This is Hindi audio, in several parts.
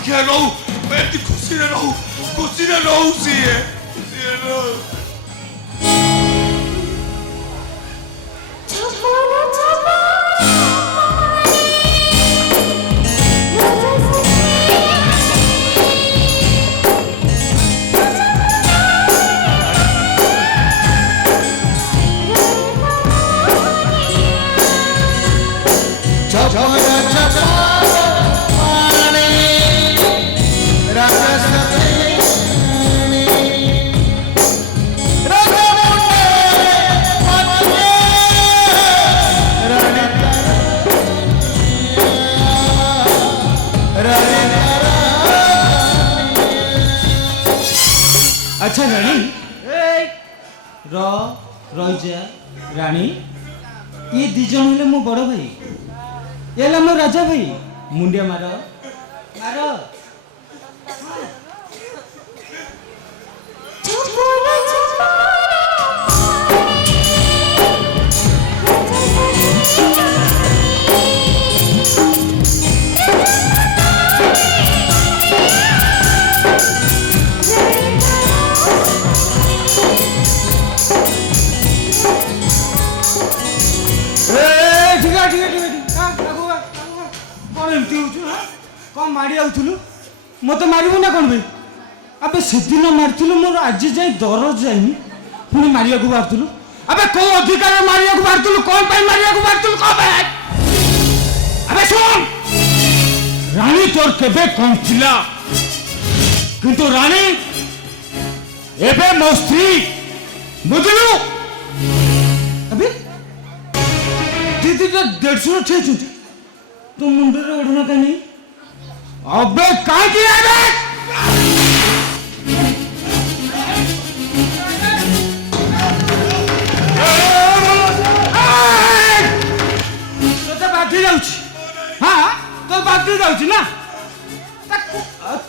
पाखे रहू मैं खुशी रहू सी है अच्छा रानी रईजा रानी ये दिज हेले मो बड़ भाई ये मो राजा भाई मुंडिया मार मार कौन मारी आउलु मत मारू ना कौन भाई अबे सेदिन मारथिलु मोर आज जाए दरज जाइनी पुणी मारिया को बाहरथिलु अबे को अधिकार मारिया को बाहरथिलु कौन पाई मारिया को बाहरथिलु को पाई अबे सुन रानी तोर केबे कौन थिला किंतु रानी एबे मो स्त्री बुझलु अबे दीदी तो 150 छे छुटी तो मुंडे रे ओढना का नहीं अबे काय किया बे तो बाकी जाउची हां तो बाकी जाउची ना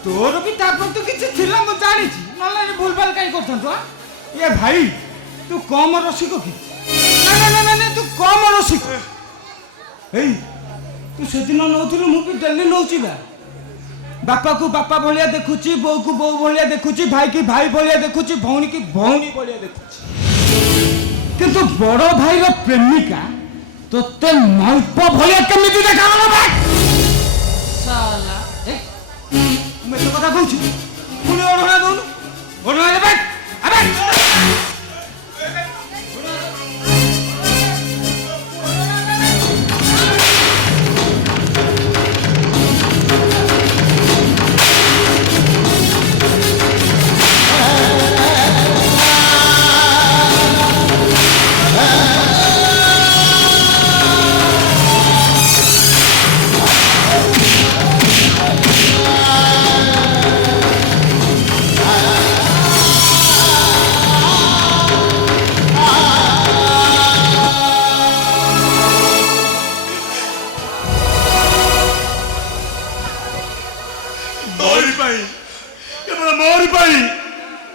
तोर भी तापर तो किछ थिला म जानि छी नले भूलभाल काई करथन तो ये भाई तू कम रसिको की ना तू कम रसिको हे तू सेदिन नौथिलु मु भी डेली नौची बा बापा को बापा भलिया देखुची बो को बो भलिया देखुची भाई की भाई भलिया देखुची भौणी की भौणी भलिया देखुची किंतु बड़ भाई रो प्रेमिका तोते माइप भलिया केमिति देखावला बा साला ए मैं तो कथा कहूची पुनी ओढना दउनु ओढना दे अबे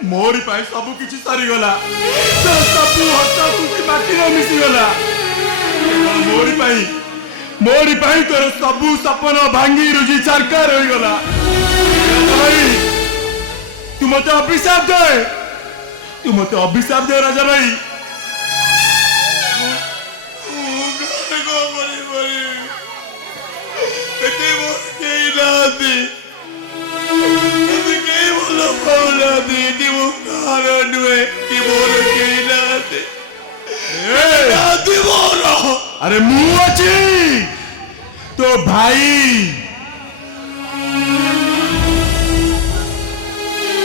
मोरी पाई सब किछि सारी गला सब हटा तुकी माटी रो मिसी गला मोरी पाई तोर सब सपन भांगी रुजी सरकार होई गला भाई तू मते अभिशाप दे राजा भाई अरे मुँह अच्छी तो भाई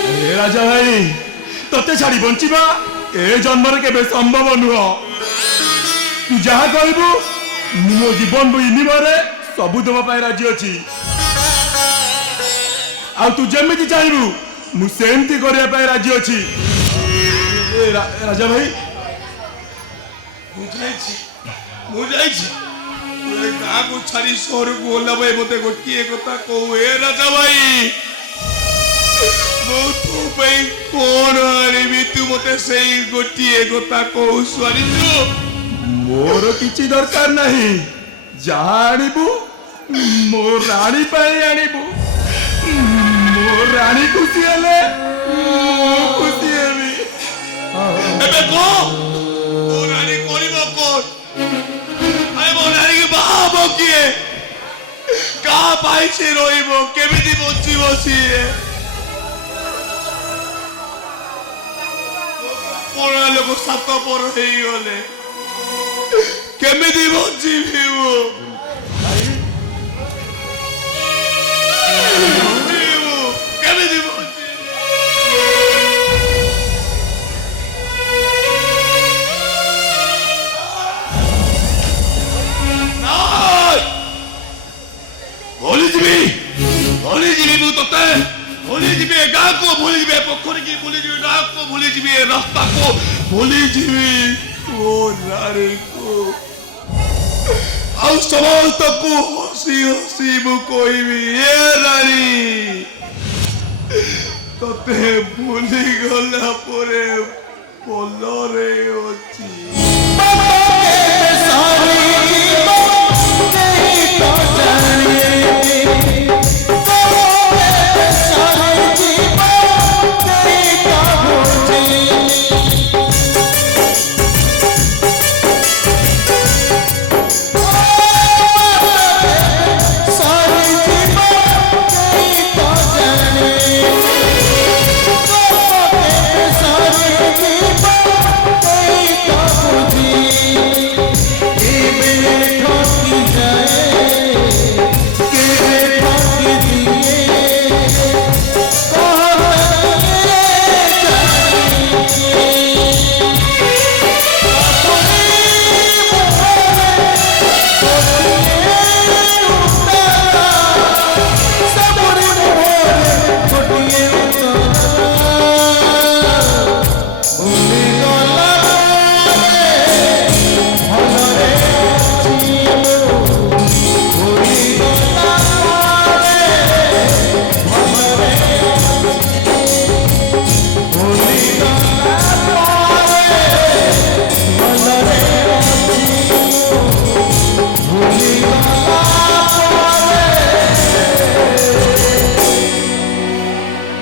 अरे राजा भाई तते छाड़ी बंचिबा ए जन्म के संभव नुह तू जहा कहबू मो जीवन बिनिमय सबू देवा राजी अच्छी आ तू जमी चाहबू मुझे करने राजी अच्छी राजा भाई गाँ को छाड़ी सहर को ओला भाई मत गोटे कथा कहू ए राजा भाई कौन आनी तू मत से गोटे कथा कहू स्वारी मोर किसी दरकार नहीं जहाँ आणबू मो राणी आणबू ରାଣୀ ଖୁସି ହେଲେ ମୁଁ ଖୁସି ହେବି। ଏବେ କହ ମୋ ରାଣୀ କରିବ କଣ? ଆରେ ମୋ ରାଣୀକି ବାହା ହବ କିଏ? କାହା ପାଇଁ ସେ ରହିବ? କେମିତି ବଞ୍ଚିବ ସିଏ? ପଢା ଲୋକ 7 ପର ହେଇଗଲେ କେମିତି ବଞ୍ଚିବି ମୁଁ? କେମିତି ବଞ୍ଚିବି? ଭୁଲିଯିବି ମୁଁ ତତେ, ଭୁଲିଯିବି ଏ ଗାଁକୁ, ଭୁଲିଯିବି ଏ ପୋଖରୀକି, ଭୁଲିଯିବି ନାଁକୁ, ଭୁଲିଯିବି ଏ ରାସ୍ତାକୁ, ଭୁଲିଯିବି ମୋ ନାରୀକୁ। ଆଉ ସମସ୍ତଙ୍କୁ ହସି ହସି ମୁଁ କହିବି, ଏ ନାରୀ ତତେ ଭୁଲିଗଲା ପରେ ଭଲରେ ଅଛି।